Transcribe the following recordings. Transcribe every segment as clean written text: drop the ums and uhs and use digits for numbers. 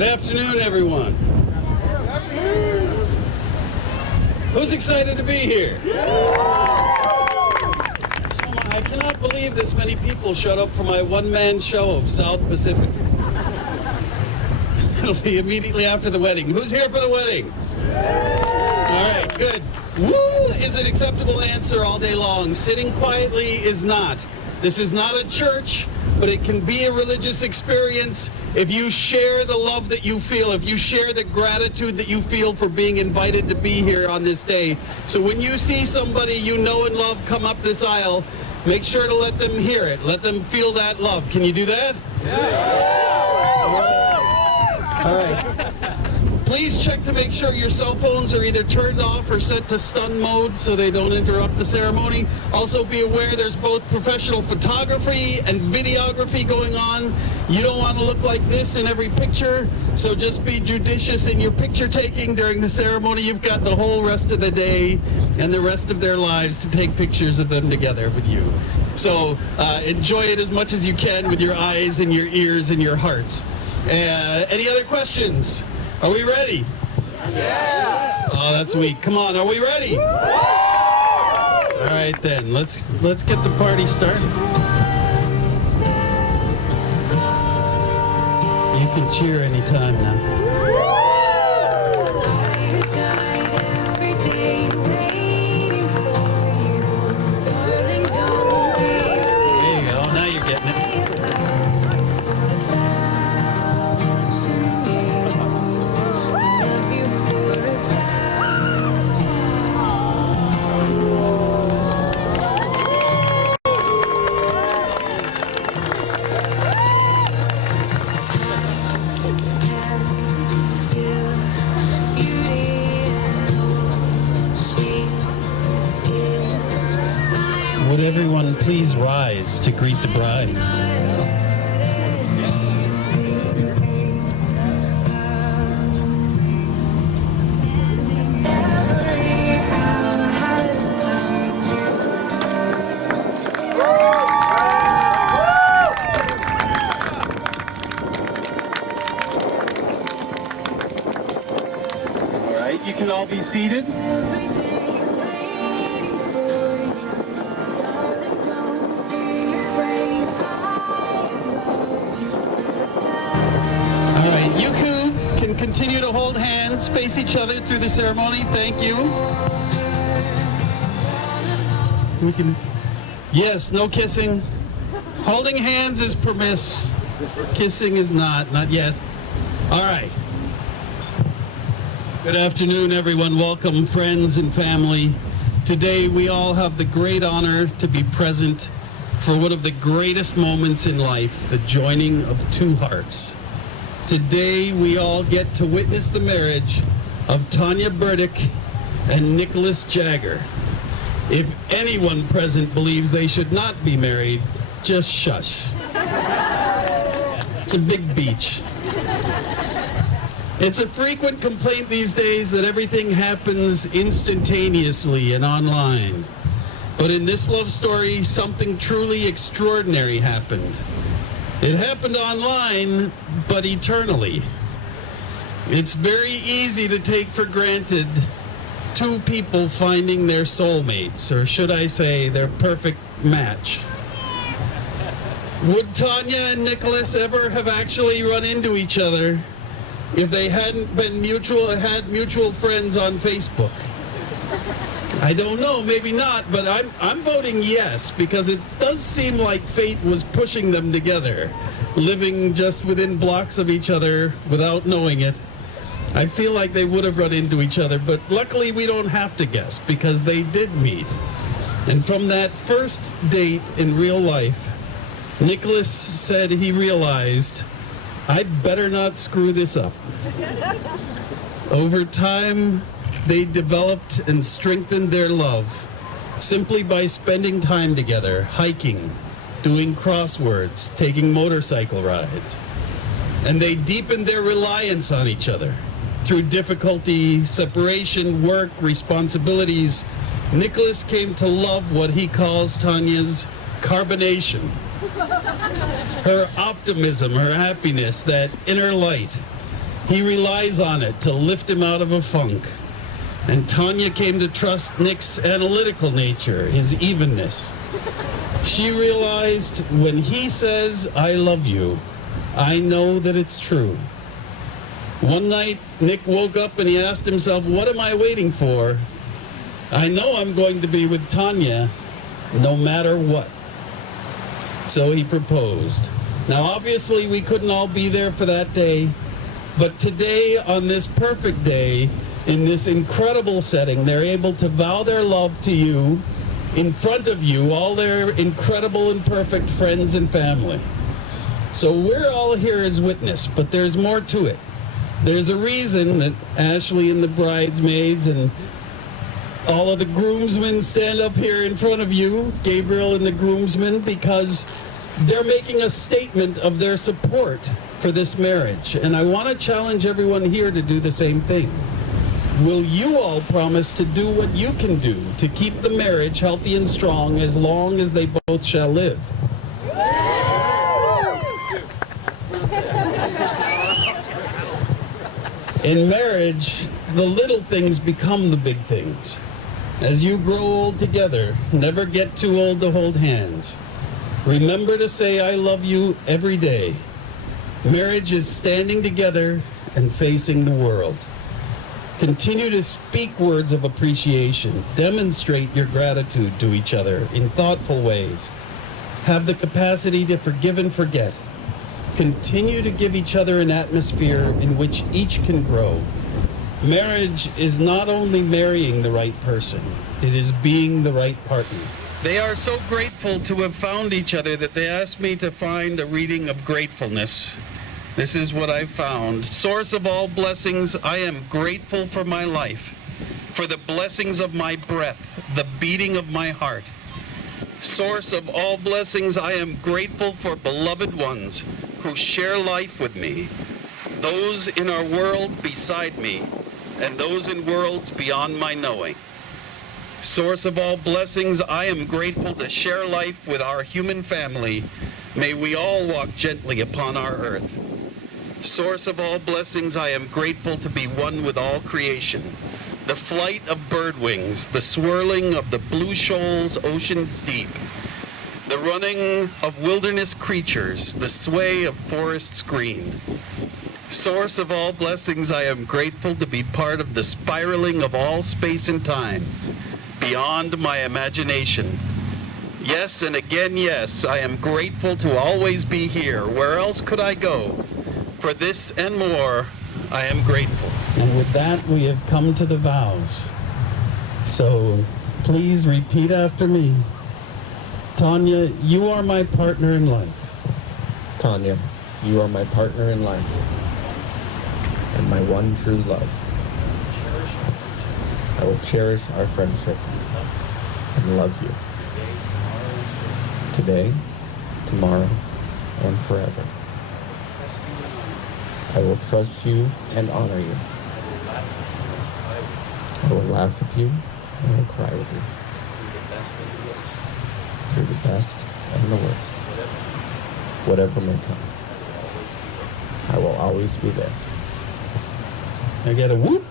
Good afternoon, everyone. Who's excited to be here? I cannot believe this many people showed up for my one-man show of South Pacific. It'll be immediately after the wedding. Who's here for the wedding? All right, good. Woo is an acceptable answer all day long. Sitting quietly is not. This is not a church, but it can be a religious experience if you share the love that you feel, if you share the gratitude that you feel for being invited to be here on this day. So when you see somebody you know and love come up this aisle, make sure to let them hear it. Let them feel that love. Can you do that? Yeah. All right. Please check to make sure your cell phones are either turned off or set to stun mode so they don't interrupt the ceremony. Also be aware there's both professional photography and videography going on. You don't want to look like this in every picture, so just be judicious in your picture taking during the ceremony. You've got the whole rest of the day and the rest of their lives to take pictures of them together with you. So enjoy it as much as you can with your eyes and your ears and your hearts. Any other questions? Are we ready? Yeah! Oh, that's weak. Come on, are we ready? All right then, let's get the party started. You can cheer anytime now. There you go, now you're getting it. Would everyone please rise to greet the bride? All right, you can all be seated. Continue to hold hands, face each other through the ceremony. Thank you. We can, yes, no kissing. Holding hands is permissible. Kissing is not yet. All right. Good afternoon, everyone. Welcome, friends and family. Today, we all have the great honor to be present for one of the greatest moments in life, the joining of two hearts. Today, we all get to witness the marriage of Tawnya and Nicholas Jager. If anyone present believes they should not be married, just shush. It's a big beach. It's a frequent complaint these days that everything happens instantaneously and online. But in this love story, something truly extraordinary happened. It happened online, but eternally. It's very easy to take for granted two people finding their soulmates, or should I say, their perfect match. Would Tawnya and Nicholas ever have actually run into each other if they hadn't been had mutual friends on Facebook? I don't know, maybe not, but I'm voting yes, because it does seem like fate was pushing them together, living just within blocks of each other without knowing it. I feel like they would have run into each other, but luckily we don't have to guess, because they did meet. And from that first date in real life, Nicholas said he realized, I'd better not screw this up. Over time, they developed and strengthened their love simply by spending time together, hiking, doing crosswords, taking motorcycle rides. And they deepened their reliance on each other. Through difficulty, separation, work, responsibilities, Nicholas came to love what he calls Tanya's carbonation. Her optimism, her happiness, that inner light. He relies on it to lift him out of a funk. And Tawnya came to trust Nick's analytical nature, his evenness. She realized when he says, "I love you," I know that it's true. One night, Nick woke up and he asked himself, what am I waiting for? I know I'm going to be with Tawnya no matter what. So he proposed. Now, obviously, we couldn't all be there for that day, but today, on this perfect day, in this incredible setting, they're able to vow their love to you in front of you, all their incredible and perfect friends and family. So we're all here as witness, but there's more to it. There's a reason that Ashley and the bridesmaids and all of the groomsmen stand up here in front of you, Gabriel and the groomsmen, because they're making a statement of their support for this marriage. And I want to challenge everyone here to do the same thing. Will you all promise to do what you can do to keep the marriage healthy and strong as long as they both shall live? In marriage, the little things become the big things. As you grow old together, never get too old to hold hands. Remember to say "I love you" every day. Marriage is standing together and facing the world. Continue to speak words of appreciation. Demonstrate your gratitude to each other in thoughtful ways. Have the capacity to forgive and forget. Continue to give each other an atmosphere in which each can grow. Marriage is not only marrying the right person, it is being the right partner. They are so grateful to have found each other that they asked me to find a reading of gratefulness. This is what I found. Source of all blessings, I am grateful for my life, for the blessings of my breath, the beating of my heart. Source of all blessings, I am grateful for beloved ones who share life with me, those in our world beside me, and those in worlds beyond my knowing. Source of all blessings, I am grateful to share life with our human family. May we all walk gently upon our earth. Source of all blessings, I am grateful to be one with all creation. The flight of bird wings, the swirling of the blue shoals oceans deep, the running of wilderness creatures, the sway of forests green. Source of all blessings, I am grateful to be part of the spiraling of all space and time, beyond my imagination. Yes, and again, yes, I am grateful to always be here. Where else could I go? For this and more, I am grateful. And with that, we have come to the vows. So please repeat after me. Tawnya, you are my partner in life. Tawnya, you are my partner in life and my one true love. I will cherish our friendship and love you today, tomorrow, and forever. I will trust you and honor you. I will laugh with you and I will cry with you. Through the best and the worst. Whatever may come. I will always be there. I get a whoop.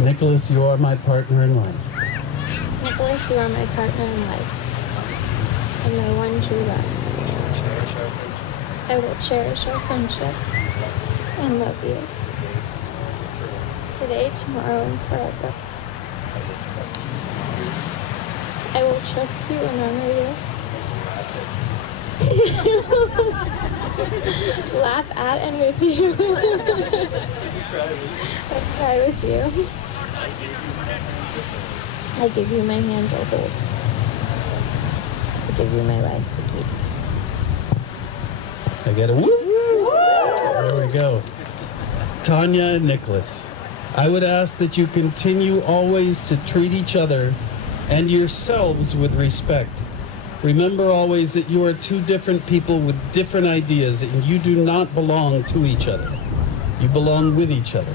Nicholas, you are my partner in life. Nicholas, you are my partner in life and my one true love. I will cherish our friendship and love you today, tomorrow, and forever. I will trust you and honor you. Laugh at and with you. I cry with you. I give you my hand to hold. I give you my life to keep. I get a whoop. There we go. Tawnya and Nicholas, I would ask that you continue always to treat each other and yourselves with respect. Remember always that you are two different people with different ideas and you do not belong to each other. You belong with each other.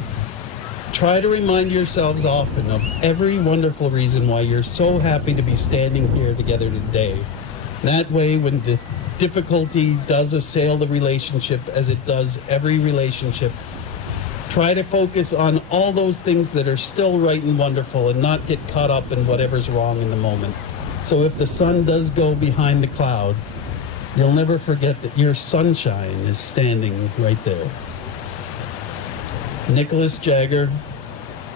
Try to remind yourselves often of every wonderful reason why you're so happy to be standing here together today. That way, when difficulty does assail the relationship, as it does every relationship, try to focus on all those things that are still right and wonderful and not get caught up in whatever's wrong in the moment. So if the sun does go behind the cloud, you'll never forget that your sunshine is standing right there. Nicholas Jager,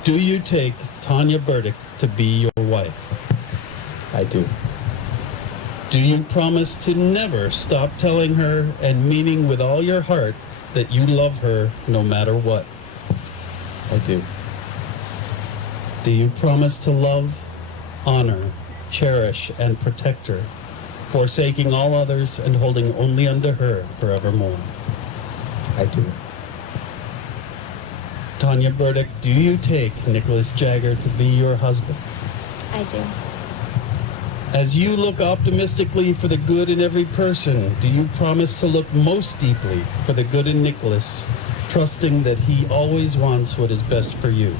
do you take Tawnya Burdick to be your wife? I do. Do you promise to never stop telling her and meaning with all your heart that you love her no matter what? I do. Do you promise to love, honor, cherish, and protect her, forsaking all others and holding only unto her forevermore? I do. Tawnya Burdick, do you take Nicholas Jager to be your husband? I do. As you look optimistically for the good in every person, do you promise to look most deeply for the good in Nicholas, trusting that he always wants what is best for you?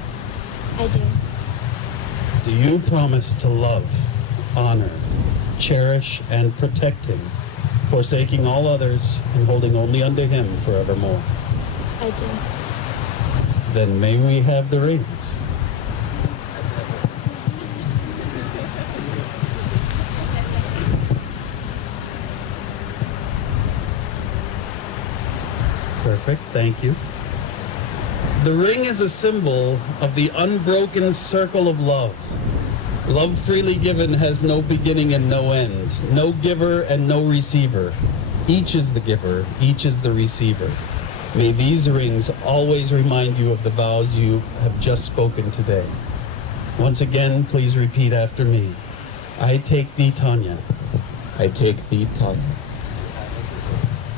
I do. Do you promise to love, honor, cherish, and protect him, forsaking all others and holding only unto him forevermore? I do. Then may we have the rings. Perfect, thank you. The ring is a symbol of the unbroken circle of love. Love freely given has no beginning and no end, no giver and no receiver. Each is the giver, each is the receiver. May these rings always remind you of the vows you have just spoken today. Once again, please repeat after me. I take thee, Tawnya, I take thee, Tawnya,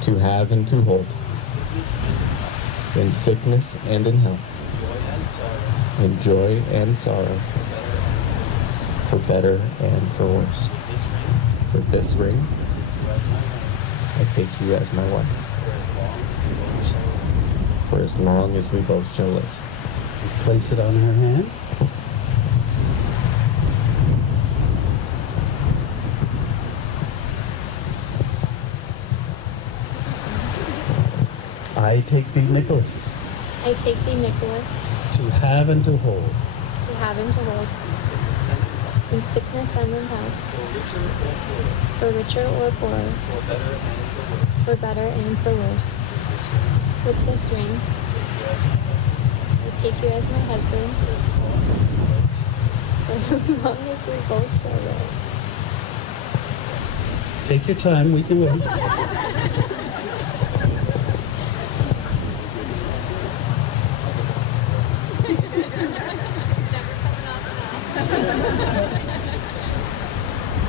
to have and to hold, in sickness and in health, in joy and sorrow, for better and for worse. For this ring, I take you as my wife, for as long as we both shall live. Place it on her hand. I take thee, Nicholas, I take thee, Nicholas, to have and to hold, to have and to hold, in sickness and in health, for richer or poorer, for better and for worse. With this ring, I take you as my husband, for as long as we both shall live. Take your time, we can wait.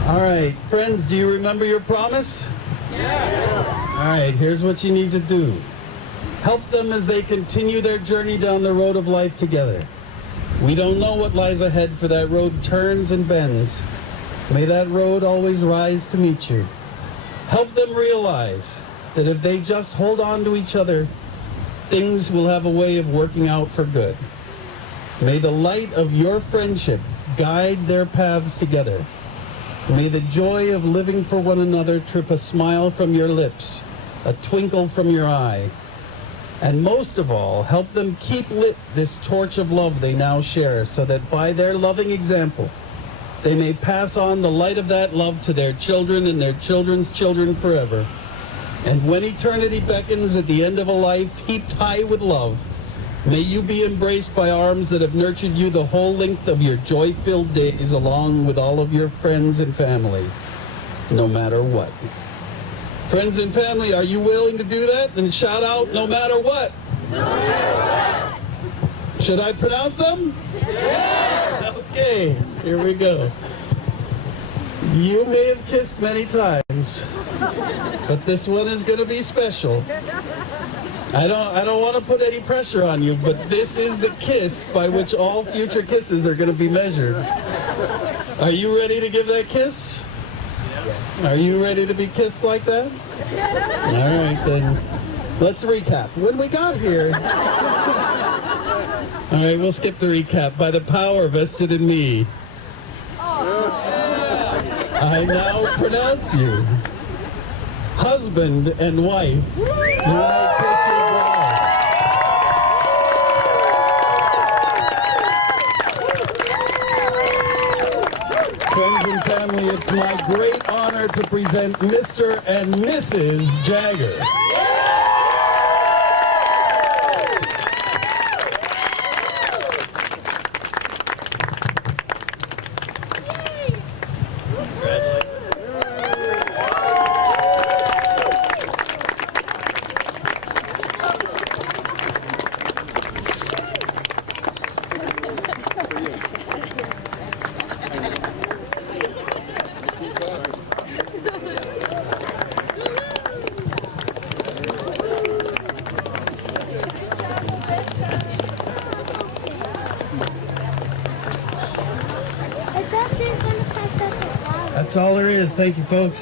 All right, friends, do you remember your promise? Yeah. All right, here's what you need to do. Help them as they continue their journey down the road of life together. We don't know what lies ahead, for that road turns and bends. May that road always rise to meet you. Help them realize that if they just hold on to each other, things will have a way of working out for good. May the light of your friendship guide their paths together. May the joy of living for one another trip a smile from your lips, a twinkle from your eye. And most of all, help them keep lit this torch of love they now share, so that by their loving example, they may pass on the light of that love to their children and their children's children forever. And when eternity beckons at the end of a life heaped high with love, may you be embraced by arms that have nurtured you the whole length of your joy-filled days, along with all of your friends and family, no matter what. Friends and family, are you willing to do that? Then shout out, no matter what. No matter what. Should I pronounce them? Yes. Okay, here we go. You may have kissed many times, but this one is going to be special. I don't want to put any pressure on you, but this is the kiss by which all future kisses are going to be measured. Are you ready to give that kiss? Are you ready to be kissed like that? All right, then let's recap. When we got here, all right, we'll skip the recap. By the power vested in me, I now pronounce you husband and wife, you may kiss your bride. Friends and family, it's my great honor to present Mr. and Mrs. Jager. That's all there is. Thank you, folks.